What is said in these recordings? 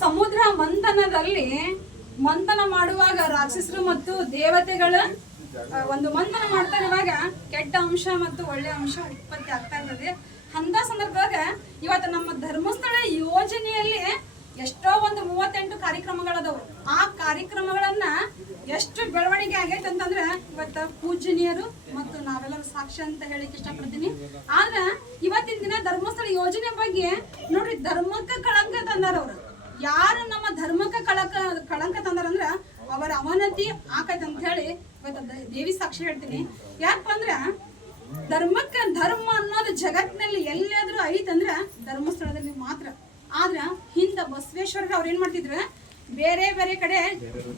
ಸಮುದ್ರ ಮಂಥನದಲ್ಲಿ ಮಂಥನ ಮಾಡುವಾಗ ರಾಕ್ಷಸರು ಮತ್ತು ದೇವತೆಗಳ ಒಂದು ಮಂಥನ ಮಾಡ್ತಾ ಇರುವಾಗ ಕೆಟ್ಟ ಅಂಶ ಮತ್ತು ಒಳ್ಳೆ ಅಂಶ ಉತ್ಪತ್ತಿ ಆಗ್ತಾ ಇರ್ತದೆ. ಅಂತ ಸಂದರ್ಭದಾಗ ಇವತ್ತು ನಮ್ಮ ಧರ್ಮಸ್ಥಳ ಯೋಜನೆಯಲ್ಲಿ ಎಷ್ಟೋ ಒಂದು 38 ಕಾರ್ಯಕ್ರಮಗಳದವು. ಆ ಕಾರ್ಯಕ್ರಮಗಳನ್ನ ಎಷ್ಟು ಬೆಳವಣಿಗೆ ಆಗೈತೆ ಅಂತಂದ್ರೆ ಇವತ್ತು ಪೂಜನೀಯರು ಮತ್ತು ನಾವೆಲ್ಲರೂ ಸಾಕ್ಷಿ ಅಂತ ಹೇಳಿಕ್ಕೆ ಇಷ್ಟಪಡ್ತೀನಿ. ಆದ್ರೆ ಇವತ್ತಿನ ದಿನ ಧರ್ಮಸ್ಥಳ ಯೋಜನೆ ಬಗ್ಗೆ ನೋಡ್ರಿ, ಧರ್ಮಕ್ಕೆ ಕಳಂಕ ತಂದಾರ ಅವ್ರು. ಯಾರು ನಮ್ಮ ಧರ್ಮಕ್ಕೆ ಕಳಂಕ ತಂದಾರಂದ್ರ ಅವರ ಅವನತಿ ಆಕೈತೆ ಅಂತ ಹೇಳಿ ಇವತ್ತು ದೇವಿ ಸಾಕ್ಷಿ ಹೇಳ್ತೀನಿ. ಯಾಕಪ್ಪ ಅಂದ್ರೆ ಧರ್ಮಕ್ಕೆ ಧರ್ಮ ಅನ್ನೋದು ಜಗತ್ತಿನಲ್ಲಿ ಎಲ್ಲಾದ್ರೂ ಐತಂದ್ರ ಧರ್ಮಸ್ಥಳದಲ್ಲಿ ಮಾತ್ರ. ಆದ್ರ ಹಿಂದ ಬಸವೇಶ್ವರ ಅವ್ರು ಏನ್ ಮಾಡ್ತಿದ್ರ, ಬೇರೆ ಬೇರೆ ಕಡೆ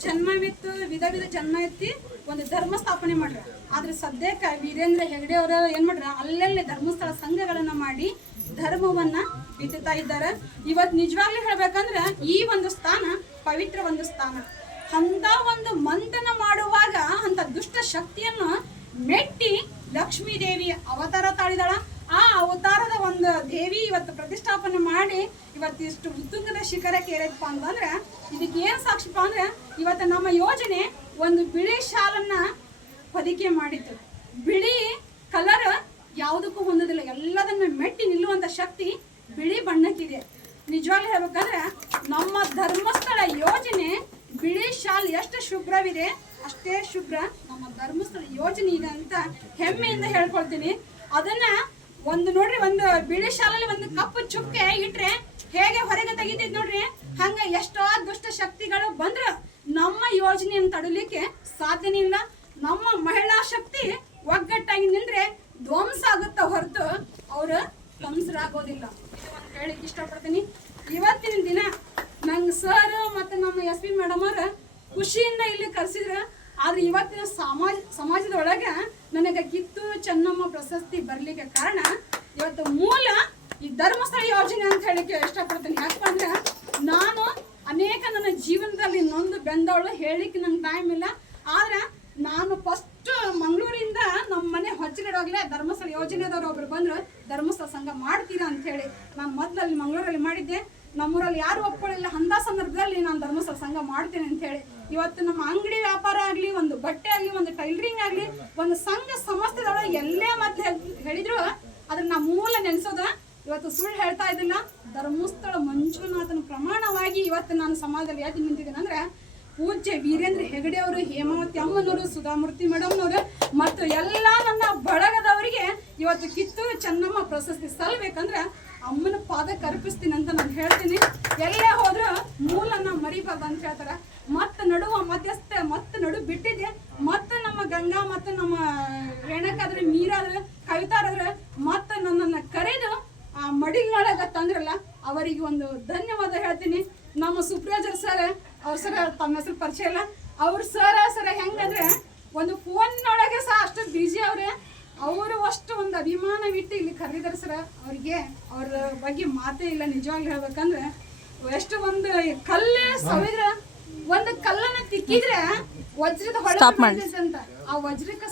ಜನ್ಮವಿತ್ತು, ವಿಧ ಜನ್ಮ ಎತ್ತಿ ಒಂದು ಧರ್ಮ ಸ್ಥಾಪನೆ ಮಾಡ್ರ. ಆದ್ರೆ ಸದ್ಯಕ್ಕೆ ವೀರೇಂದ್ರ ಹೆಗಡೆ ಅವರ ಏನ್ ಮಾಡ್ರ, ಅಲ್ಲಲ್ಲೇ ಧರ್ಮಸ್ಥಳ ಸಂಘಗಳನ್ನ ಮಾಡಿ ಧರ್ಮವನ್ನ ಬಿತ್ತುತ್ತಾ ಇದ್ದಾರೆ. ಇವತ್ ನಿಜವಾಗ್ಲೂ ಹೇಳ್ಬೇಕಂದ್ರ ಈ ಒಂದು ಸ್ಥಾನ ಪವಿತ್ರ ಒಂದು ಸ್ಥಾನ. ಅಂತ ಒಂದು ಮಂಥನ ಮಾಡುವಾಗ ಅಂತ ದುಷ್ಟ ಶಕ್ತಿಯನ್ನು ಮೆಟ್ಟಿ ಲಕ್ಷ್ಮೀ ದೇವಿ ಅವತಾರ ತಾಳಿದಾಳ. ಆ ಅವತಾರದ ಒಂದು ದೇವಿ ಇವತ್ತು ಪ್ರತಿಷ್ಠಾಪನೆ ಮಾಡಿ ಇವತ್ತಿಷ್ಟು ಉತ್ತುಂಗದ ಶಿಖರಕ್ಕೆ ಏರೈತಪ್ಪ ಅಂತಂದ್ರೆ ಇದಕ್ಕೆ ಏನ್ ಸಾಕ್ಷಿಪ್ಪ ಅಂದ್ರೆ ಇವತ್ತು ನಮ್ಮ ಯೋಜನೆ ಒಂದು ಬಿಳಿ ಶಾಲನ್ನ ಹೊದಿಕೆ ಮಾಡಿತ್ತು. ಬಿಳಿ ಕಲರ್ ಯಾವುದಕ್ಕೂ ಹೊಂದೋದಿಲ್ಲ, ಎಲ್ಲದನ್ನ ಮೆಟ್ಟಿ ನಿಲ್ಲುವಂತ ಶಕ್ತಿ ಬಿಳಿ ಬಣ್ಣಕ್ಕಿದೆ. ನಿಜವಾಗ್ಲೂ ಹೇಳ್ಬೇಕಂದ್ರೆ ನಮ್ಮ ಧರ್ಮಸ್ಥಳ ಯೋಜನೆ ಬಿಳಿ ಶಾಲ್ ಎಷ್ಟು ಶುಭ್ರವಿದೆ ಅಷ್ಟೇ ಶುಭ್ರ ನಮ್ಮ ಧರ್ಮಸ್ಥಳ ಯೋಜನೆ ಇದೆ ಅಂತ ಹೆಮ್ಮೆಯಿಂದ ಹೇಳ್ಕೊಳ್ತೀನಿ. ಅದನ್ನ ಒಂದು ನೋಡ್ರಿ, ಒಂದು ಬಿಳಿ ಶಾಲಲ್ಲಿ ಒಂದು ಕಪ್ಪು ಚುಕ್ಕೆ ಇಟ್ರೆ ಹೇಗೆ ಹೊರಗೆ ತೆಗಿತೈತಿ ನೋಡ್ರಿ, ಹಂಗ ಎಷ್ಟೋ ದುಷ್ಟ ಶಕ್ತಿಗಳು ಬಂದ್ರ ನಮ್ಮ ಯೋಜನೆಯನ್ನು ತಡಲಿಕ್ಕೆ ಸಾಧ್ಯನೇ ಇಲ್ಲ. ನಮ್ಮ ಮಹಿಳಾ ಶಕ್ತಿ ಒಗ್ಗಟ್ಟಾಗಿ ನಿಂದ್ರೆ ಧ್ವಂಸ ಆಗುತ್ತ ಹೊರತು ಅವ್ರು ಧ್ವಂಸರಾಗೋದಿಲ್ಲ. ಹೇಳಿಕ್ ಇಷ್ಟಪಡ್ತೀನಿ. ಇವತ್ತಿನ ದಿನ ನಂಗೆ ಸರ್ ಮತ್ತು ನಮ್ಮ SP ಮೇಡಮ್ ಅವ್ರ ಖುಷಿಯಿಂದ ಇಲ್ಲಿ ಕರೆಸಿದ್ರ. ಆದ್ರೆ ಇವತ್ತಿನ ಸಮಾಜದೊಳಗೆ ನನಗೆ ಕಿತ್ತೂರು ಚೆನ್ನಮ್ಮ ಪ್ರಶಸ್ತಿ ಬರ್ಲಿಕ್ಕೆ ಕಾರಣ ಇವತ್ತು ಮೂಲ ಈ ಧರ್ಮಸ್ಥಳ ಯೋಜನೆ ಅಂತ ಹೇಳಿಕ್ಕೆ ಇಷ್ಟಪಡ್ತೀನಿ. ಯಾಕಪ್ಪ ಅಂದ್ರೆ ನಾನು ಅನೇಕ ನನ್ನ ಜೀವನದಲ್ಲಿ ನೊಂದು ಬೆಂದವಳು, ಹೇಳಿಕ್ಕೆ ನಂಗೆ ಟೈಮ್ ಇಲ್ಲ. ಆದ್ರೆ ನಾನು ಫಸ್ಟ್ ಮಂಗಳೂರಿಂದ ನಮ್ಮ ಮನೆ ಹೊಚ್ಚಿಡೋಗ್ಲೇ ಧರ್ಮಸ್ಥಳ ಯೋಜನೆದವ್ರು ಒಬ್ರು ಬಂದ್ರು, ಧರ್ಮಸ್ಥಳ ಸಂಘ ಮಾಡ್ತೀರಾ ಅಂತ ಹೇಳಿ. ನಾನು ಮೊದಲಲ್ಲಿ ಮಂಗಳೂರಲ್ಲಿ ಮಾಡಿದ್ದೆ, ನಮ್ಮೂರಲ್ಲಿ ಯಾರು ಒಪ್ಕೊಳ್ಳಿಲ್ಲ. ಅಂತ ಸಂದರ್ಭದಲ್ಲಿ ನಾನು ಧರ್ಮಸ್ಥಳ ಸಂಘ ಮಾಡ್ತೇನೆ ಅಂತ ಹೇಳಿ ಇವತ್ತು ನಮ್ಮ ಅಂಗಡಿ ವ್ಯಾಪಾರ ಆಗಲಿ, ಒಂದು ಬಟ್ಟೆ ಆಗಲಿ, ಒಂದು ಟೈಲರಿಂಗ್ ಆಗಲಿ, ಒಂದು ಸಂಘ ಸಂಸ್ಥೆದೊಳಗೆ ಎಲ್ಲೇ ಮತ್ತೆ ಹೇಳಿದ್ರು ಅದನ್ನ ನಾ ಮೂಲ ನೆನೆಸೋದ. ಇವತ್ತು ಸುಳ್ಳು ಹೇಳ್ತಾ ಇದ್ದಿಲ್ಲ. ಧರ್ಮಸ್ಥಳ ಮಂಜುನಾಥನ ಪ್ರಮಾಣವಾಗಿ ಇವತ್ತು ನಾನು ಸಮಾಜದಲ್ಲಿ ಯಾಕೆ ನಿಂತಿದ್ದೇನೆ ಅಂದ್ರೆ ಪೂಜ್ಯ ವೀರೇಂದ್ರ ಹೆಗಡೆ ಅವರು, ಹೇಮಾವತಿ ಅಮ್ಮನವರು, ಸುಧಾಮೂರ್ತಿ ಮೇಡಮ್ನವರು ಮತ್ತು ಎಲ್ಲ ನನ್ನ ಬಳಗದವರಿಗೆ ಇವತ್ತು ಕಿತ್ತೂರು ಚೆನ್ನಮ್ಮ ಪ್ರಶಸ್ತಿ ಸಲ್ಲಬೇಕಂದ್ರೆ ಅಮ್ಮನ ಪಾದಕ್ಕೆ ಅರ್ಪಿಸ್ತೀನಿ ಅಂತ ನಾನು ಹೇಳ್ತೀನಿ. ಎಲ್ಲೇ ಹೋದ್ರೂ ಮೂಲನ ಮರಿಬಾರ್ದು ಅಂತ ಹೇಳ್ತಾರೆ. ಮತ್ತೆ ನಡುವ ಮಧ್ಯಸ್ಥ ಮತ್ತೆ ನಡು ಬಿಟ್ಟಿದೆ. ಮತ್ತೆ ನಮ್ಮ ಗಂಗಾ ಮತ್ತು ನಮ್ಮ ರೇಣಕಾದ್ರೆ, ಮೀರಾದ್ರೆ, ಕವಿತಾರಾದ್ರೆ ಮತ್ತೆ ನನ್ನನ್ನು ಕರೆದು ಆ ಮಡಿಲೊಳಗೆ ತಂದ್ರಲ್ಲ ಅವರಿಗೆ ಒಂದು ಧನ್ಯವಾದ ಹೇಳ್ತೀನಿ. ನಮ್ಮ ಸುಪ್ರಾಜರ್ ಸರ್, ಅವ್ರ ಸರ ತಮ್ಮ ಹೆಸರು ಪರಿಚಯ ಇಲ್ಲ, ಅವ್ರ ಸರ ಹೆಂಗಂದ್ರೆ ಒಂದು ಫೋನ್ನೊಳಗೆ ಸಹ ಅಷ್ಟು ಬಿಜಿ ಅವ್ರೆ. ಅವರು ಅಷ್ಟು ಒಂದು ಅಭಿಮಾನವಿಟ್ಟು ಇಲ್ಲಿ ಕರೆದಿದ್ದಾರೆ ಸರ. ಅವ್ರಿಗೆ ಅವ್ರ ಬಗ್ಗೆ ಮಾತೇ ಇಲ್ಲ. ನಿಜವಾಗ್ಲೂ ಹೇಳ್ಬೇಕಂದ್ರೆ ಎಷ್ಟು ಒಂದು ಕಲ್ಲೇ ಸವಿದ್ರ, ಒಂದು ಕಲ್ಲನ್ನ ತಿಕ್ಕಿದ್ರೆ ವಜ್ರದ ಹೊಳೆ ಅಂತ, ಆ ವಜ್ರಕ್ಕೆ